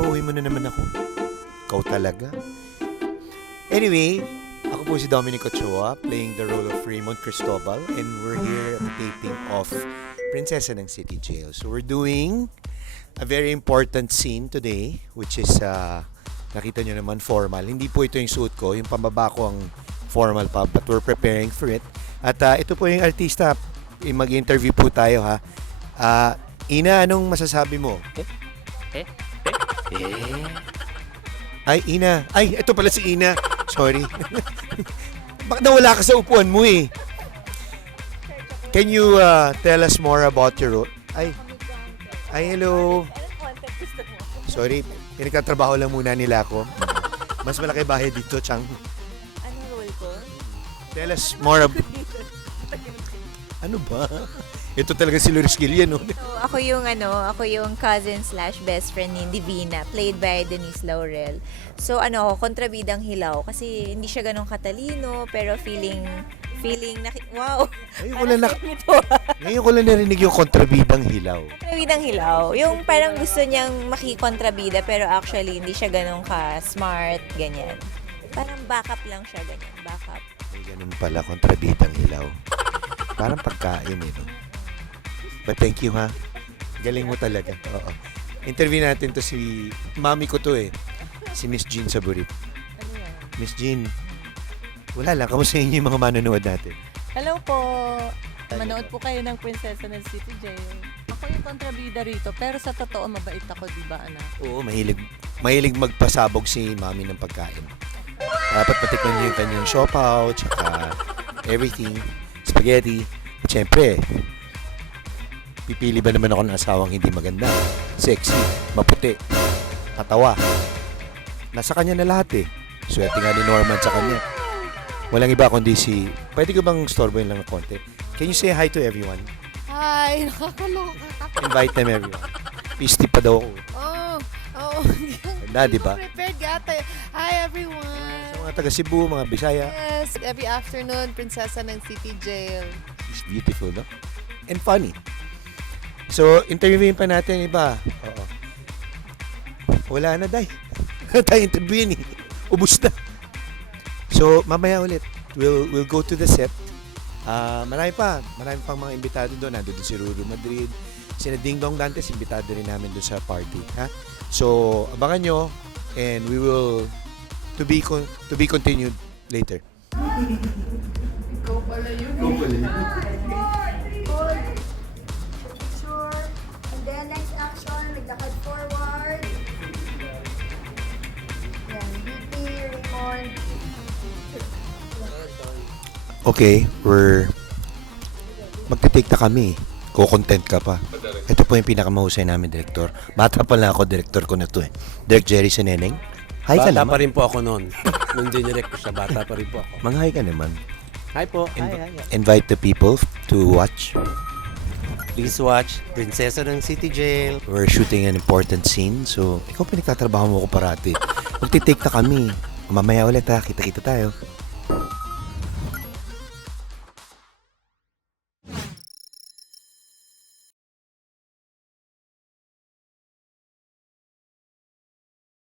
Pinapauwi mo na naman ako. Ikaw talaga. Anyway, ako po si Dominic Ochoa, playing the role of Raymond Cristobal, and we're here at the taping of Prinsesa ng City Jail. So we're doing a very important scene today, which is, nakita nyo naman, formal. Hindi po ito yung suit ko, yung pambaba ko ang formal pa, but we're preparing for it. At ito po yung artista, mag-interview po tayo ha. Ina, anong masasabi mo? Ay, Ina. Ay, ito pala si Ina. Sorry. Bakit nawala ka sa upuan mo eh? Can you tell us more about your role? Ay, hello. Sorry, pinagkatrabaho lang muna nila ako. Mas malaki bahay dito, Chang. Anong role ko? Tell us more about... Ano ba? Ito talaga si Loris Gillian, no? So, ako yung cousin slash best friend ni Divina, played by Denise Laurel. So kontrabidang hilaw kasi hindi siya ganun katalino, pero feeling wow. Ngayon ko lang narinig yung kontrabidang hilaw. Kontrabidang hilaw. Yung parang gusto niyang makikontrabida pero actually hindi siya ganun ka-smart, ganyan. Parang backup lang siya, ganyan. Backup. May ganun pala, kontrabidang hilaw. Parang pagkain eh, no? But thank you, ha? Galing mo talaga. Oo. Interview natin to si... Mami ko to eh. Si Miss Jean Saburit. Ano yan? Miss Jean, wala lang. Kamusta inyo yung mga manonood natin? Hello po! Manood po kayo ng Prinsesa ng City Jail. Ako yung kontrabida rito, pero sa totoo mabait ako, di ba anak? Oo, mahilig magpasabog si Mami ng pagkain. Dapat patikman niyo yung kanyang siopaw, tsaka everything, spaghetti. At syempre, pipili ba naman ako ng asawang hindi maganda? Sexy, maputi, katawa. Nasa kanya na lahat eh. Swerte nga ni Norman sa kanya. Walang iba kundi si... Pwede ko bang storboyin lang ng konti? Can you say hi to everyone? Hi! Nakakaloka. Invite them everyone. Pisty pa daw ako. Oh. Ganda, di ba? Prepared gata. Hi everyone! Sa mga taga Cebu, mga Bisaya. Yes, every afternoon, Prinsesa ng City Jail. She's beautiful, no? And funny. So, interviewin pa natin iba. Oo. Wala na, Day. Tayo interviewin eh. Ubus na. So, mamaya ulit, we'll go to the set. Marami pang mga imbitado doon. Nandun si Ruru Madrid. Si Ding Dong Dantes, imbitado rin namin doon sa party. Ha? So, abangan nyo and we will to be continued later. Ikaw pala yun. Picture. And then next action, naglakad forward. Yan, BP, Raymond. Okay, magte-take na kami. Ko-content ka pa. Ito po yung pinakamahusay namin, Direktor. Bata pa lang ako, Direktor ko na to eh. Direk Jerry Seneneng. Hi ka Bata naman. pa rin po ako noon. Nung dinirect ko siya, bata pa rin po ako. Mang-hi ka naman. Hi po. Invite the people to watch. Please watch Prinsesa ng City Jail. We're shooting an important scene. So, ikaw pinagtatrabaho mo ko parati. Magte-take na kami. Mamaya ulit ha. Kita-kita tayo.